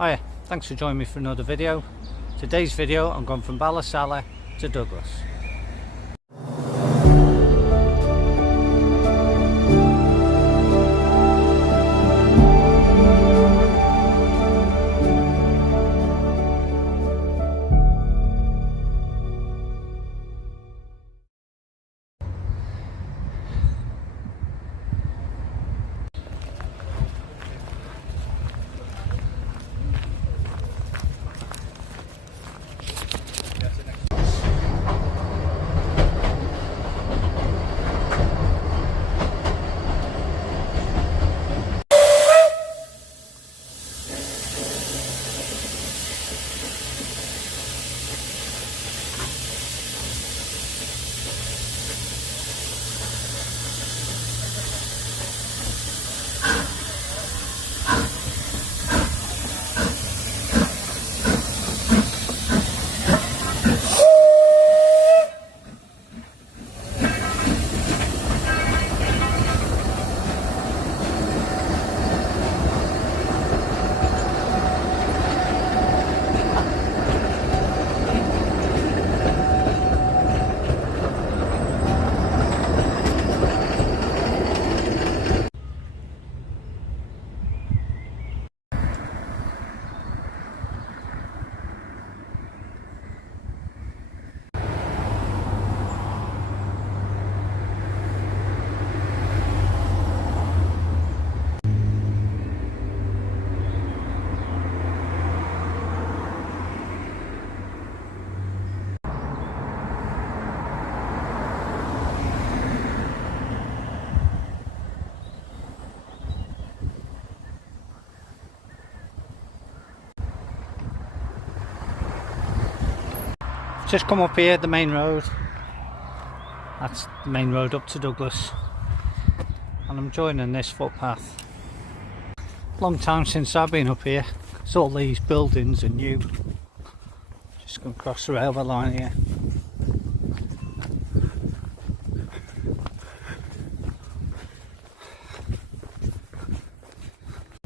Hiya, thanks for joining me for another video. Today's video I'm going from Ballasalla to Douglas. Just come up here, the main road. That's the main road up to Douglas. And I'm joining this footpath. Long time since I've been up here. Because all these buildings are new. Just going to cross the railway line here.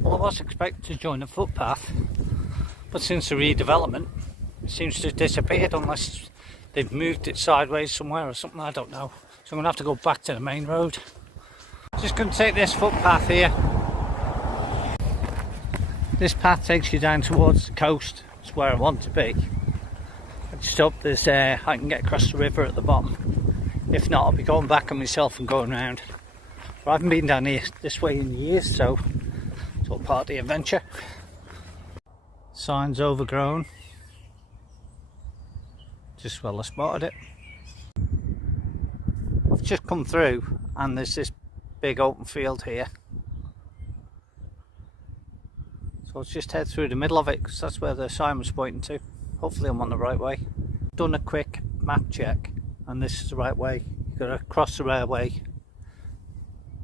Well, I was expecting to join the footpath, but since the redevelopment, it seems to have disappeared unless they've moved it sideways somewhere or something, I don't know. So I'm going to have to go back to the main road. Just going to take this footpath here. This path takes you down towards the coast. It's where I want to be. Just hope there's I can get across the river at the bottom. If not, I'll be going back on myself and going round. But I haven't been down here this way in years, so it's all part of the adventure. Sign's overgrown. Just well I spotted it. I've just come through and there's this big open field here. So let's just head through the middle of it because that's where the sign was pointing to. Hopefully I'm on the right way. Done a quick map check and this is the right way. You've got to cross the railway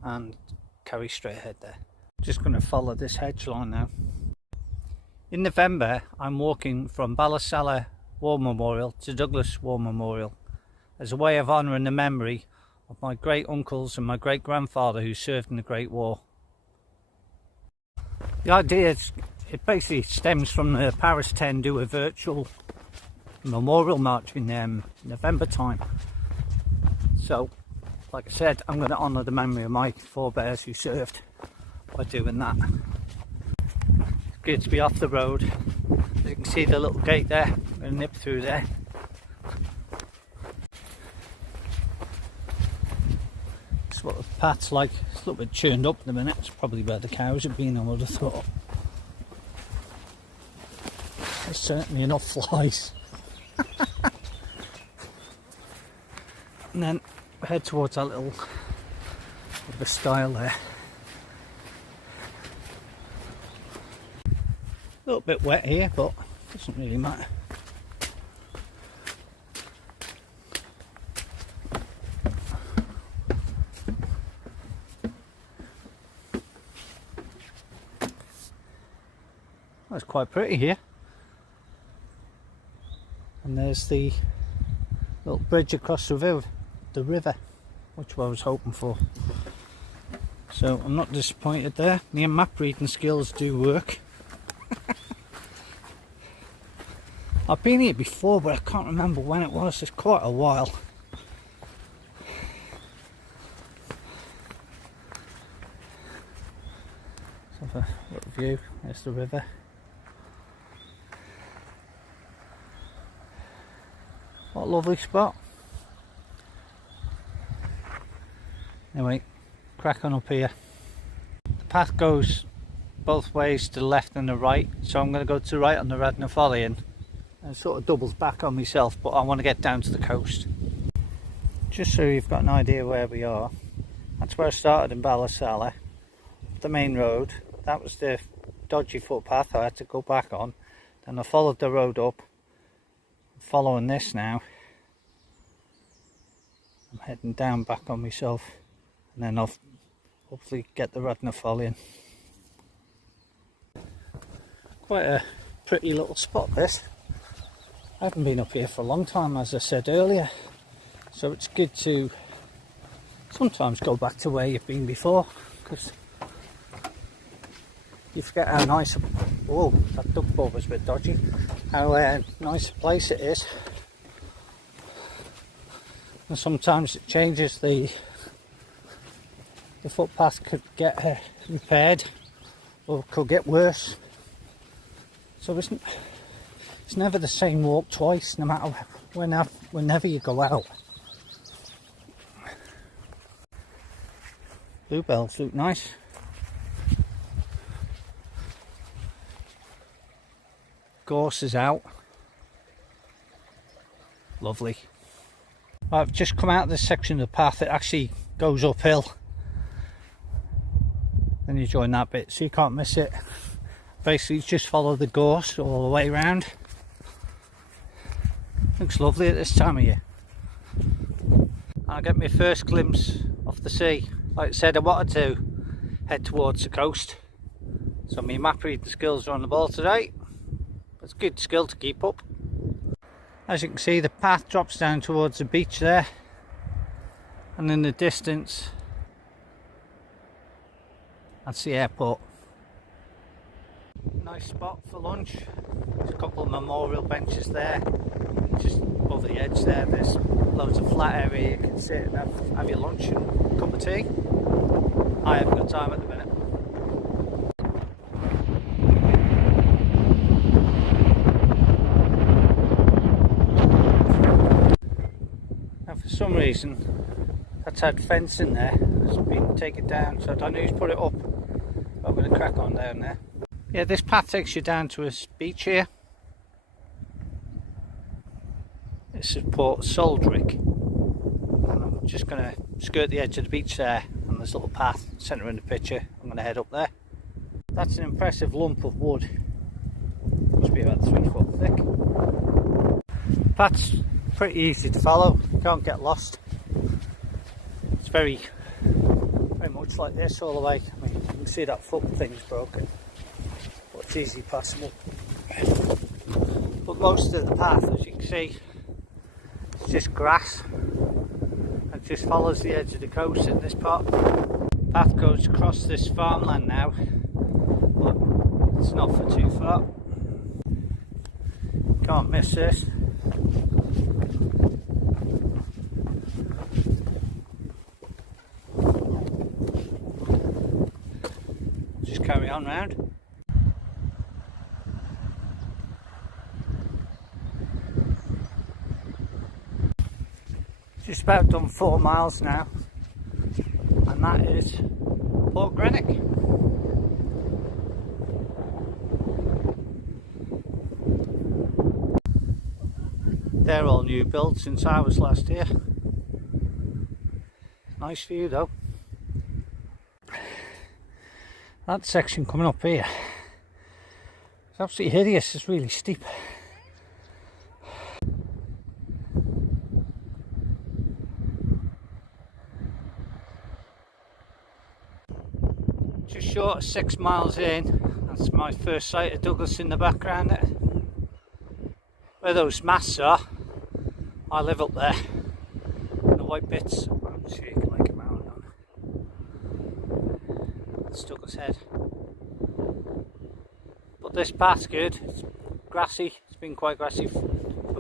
and carry straight ahead there. Just going to follow this hedge line now. In November I'm walking from Ballasalla War Memorial to Douglas War Memorial as a way of honouring the memory of my great uncles and my great grandfather who served in the Great War. The idea is, it basically stems from the Paris 10 do a virtual memorial march in November time. So like I said, I'm going to honour the memory of my forebears who served by doing that. It's good to be off the road. As you can see the little gate there, I'm going to nip through there. That's what the path's like. It's a little bit churned up at the minute. It's probably where the cows have been, I would have thought. There's certainly enough flies. And then we head towards that little bit of a stile there. A little bit wet here, but it doesn't really matter. That's quite pretty here. And there's the little bridge across the river, which I was hoping for. So I'm not disappointed there. The map reading skills do work. I've been here before, but I can't remember when it was. It's quite a while. Let's have a little view. There's the river. What a lovely spot. Anyway, crack on up here. The path goes both ways, to the left and the right, so I'm going to go to the right on the Radna Follion and sort of doubles back on myself, but I want to get down to the coast. Just so you've got an idea where we are, that's where I started in Ballasalla, the main road. That was the dodgy footpath I had to go back on. Then I followed the road up. I'm following this now. I'm heading down back on myself, and then I'll hopefully get the Radna Follion. Quite a pretty little spot this. I haven't been up here for a long time, as I said earlier, so it's good to sometimes go back to where you've been before, because you forget how nice whoa, that duck boat was a bit dodgy, how nice a place it is. And sometimes it changes, the footpath could get repaired or could get worse. So it's never the same walk twice, no matter whenever you go out. Bluebells look nice. Gorse is out. Lovely. I've just come out of this section of the path. It actually goes uphill. Then you join that bit, so you can't miss it. Basically just follow the gorse all the way around. Looks lovely at this time of year. I'll get my first glimpse of the sea. Like I said, I wanted to head towards the coast, so my map reading skills are on the ball today. It's a good skill to keep up. As you can see, the path drops down towards the beach there, and in the distance that's the airport. Nice spot for lunch. There's a couple of memorial benches there, just over the edge there. There's loads of flat area you can sit and have your lunch and a cup of tea. I haven't got time at the minute. Now for some reason that's had fencing there. It's been taken down, so I don't know who's put it up. I'm going to crack on down there. Yeah, this path takes you down to a beach here. This is Port Soldrick. And I'm just going to skirt the edge of the beach there, and this little path, centre in the picture. I'm going to head up there. That's an impressive lump of wood. Must be about 3 foot thick. Path's pretty easy to follow. You can't get lost. It's very much like this all the way. I mean, you can see that foot thing's broken. It's easy passable, but most of the path, as you can see, it's just grass and just follows the edge of the coast in this part. The path goes across this farmland now, but it's not for too far. Can't miss this. Just carry on round. Just about done 4 miles now, and that is Port Greenock. They're all new builds since I was last here. Nice view though. That section coming up here, it's absolutely hideous. It's really steep. Just short of 6 miles in, that's my first sight of Douglas in the background there. Where those masts are, I live up there. The white bits, I'm sure you can make them out on. That's Douglas Head. But this path's good, it's grassy. It's been quite grassy for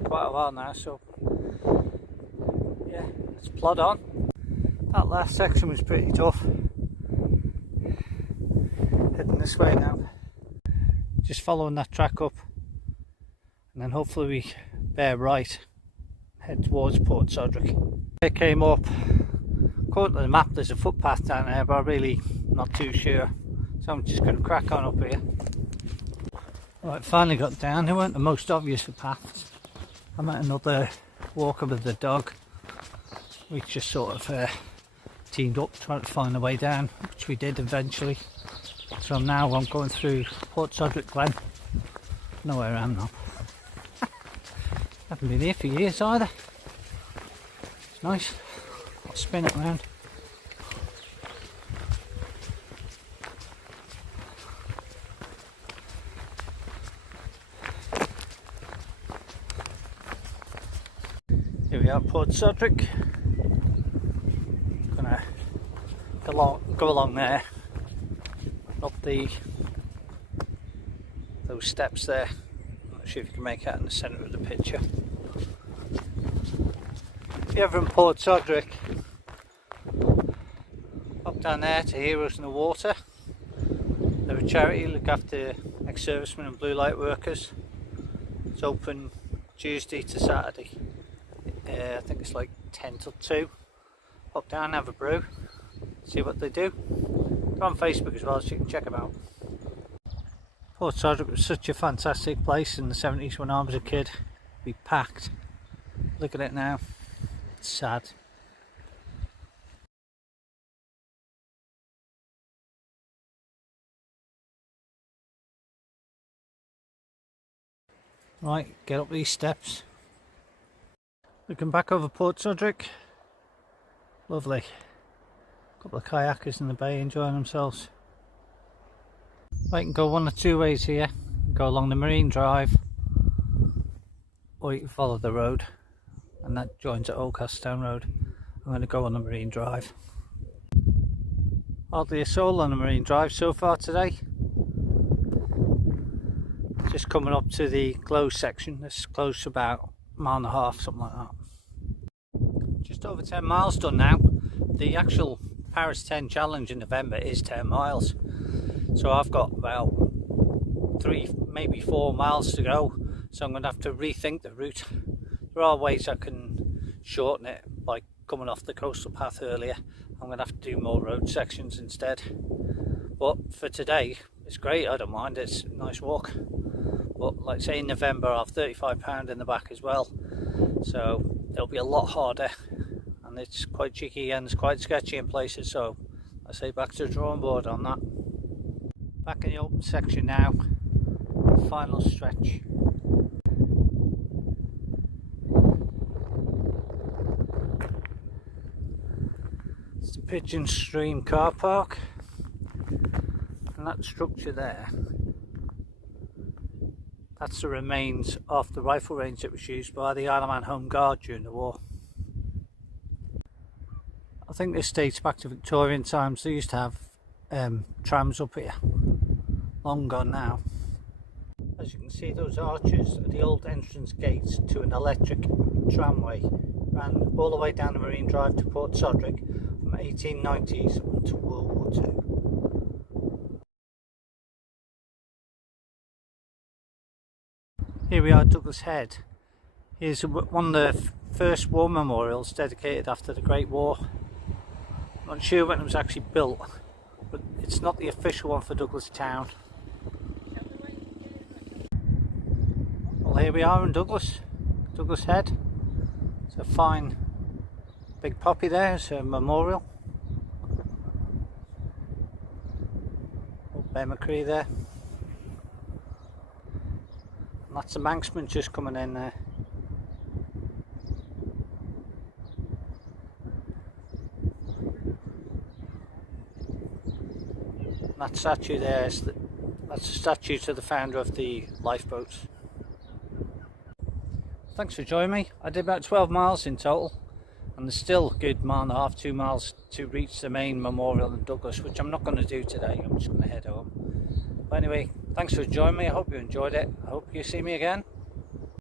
quite a while now, so yeah, let's plod on. That last section was pretty tough. Heading this way now. Just following that track up, and then hopefully we bear right, head towards Port Sodric. It came up. According to the map there's a footpath down there, but I'm really not too sure, so I'm just going to crack on up here. Right, finally got down. They weren't the most obvious of paths. I met another walker with the dog. We just sort of teamed up trying to find a way down, which we did eventually. So now I'm going through Port Sodric Glen. Know where I am now. Haven't been here for years either. It's nice. I'll spin it around. Here we are, Port Sodric. Gonna go along there, up those steps there. Not sure if you can make out in the centre of the picture. If you're ever in Port Sodric, pop down there to Heroes in the Water. They're a charity, look after ex-servicemen and blue light workers. It's open Tuesday to Saturday. I think it's like 10 till 2. Pop down, have a brew, see what they do. They're on Facebook as well, so you can check them out. Port Sodric was such a fantastic place in the 70s when I was a kid. We packed. Look at it now. It's sad. Right, get up these steps. Looking back over Port Sodric. Lovely. Couple of kayakers in the bay enjoying themselves. Right, you can go one or two ways here. Go along the Marine Drive, or you can follow the road, and that joins at Oldcastle Road. I'm going to go on the Marine Drive. Hardly a soul on the Marine Drive so far today. Just coming up to the closed section. It's closed about a mile and a half, something like that. Just over 10 miles done now. The actual Paris 10 challenge in November is 10 miles. So I've got about 3, maybe 4 miles to go. So I'm going to have to rethink the route. There are ways I can shorten it by coming off the coastal path earlier. I'm going to have to do more road sections instead. But for today, it's great. I don't mind. It's a nice walk. But like say in November, I have £35 in the back as well. So it'll be a lot harder. And it's quite cheeky and it's quite sketchy in places. So I say back to the drawing board on that. Back in the open section now. Final stretch. It's the Pigeon Stream car park. And that structure there, that's the remains of the rifle range that was used by the Isle of Man Home Guard during the war. I think this dates back to Victorian times. They used to have trams up here. Long gone now. As you can see, those arches are the old entrance gates to an electric tramway. Ran all the way down the Marine Drive to Port Sodric from 1890s until World War II. Here we are at Douglas Head. Here's one of the first war memorials dedicated after the Great War. I'm not sure when it was actually built, but it's not the official one for Douglas Town. Well, here we are in Douglas Head. It's a fine big poppy there, it's a memorial. Old Bear McCree there. And that's the Manxman just coming in there. And that statue there is that's a statue to the founder of the lifeboats. Thanks for joining me. I did about 12 miles in total, and there's still a good mile and a half, 2 miles to reach the main memorial in Douglas, which I'm not going to do today. I'm just going to head home. But anyway, Thanks for joining me. I hope you enjoyed it. I hope you see me again.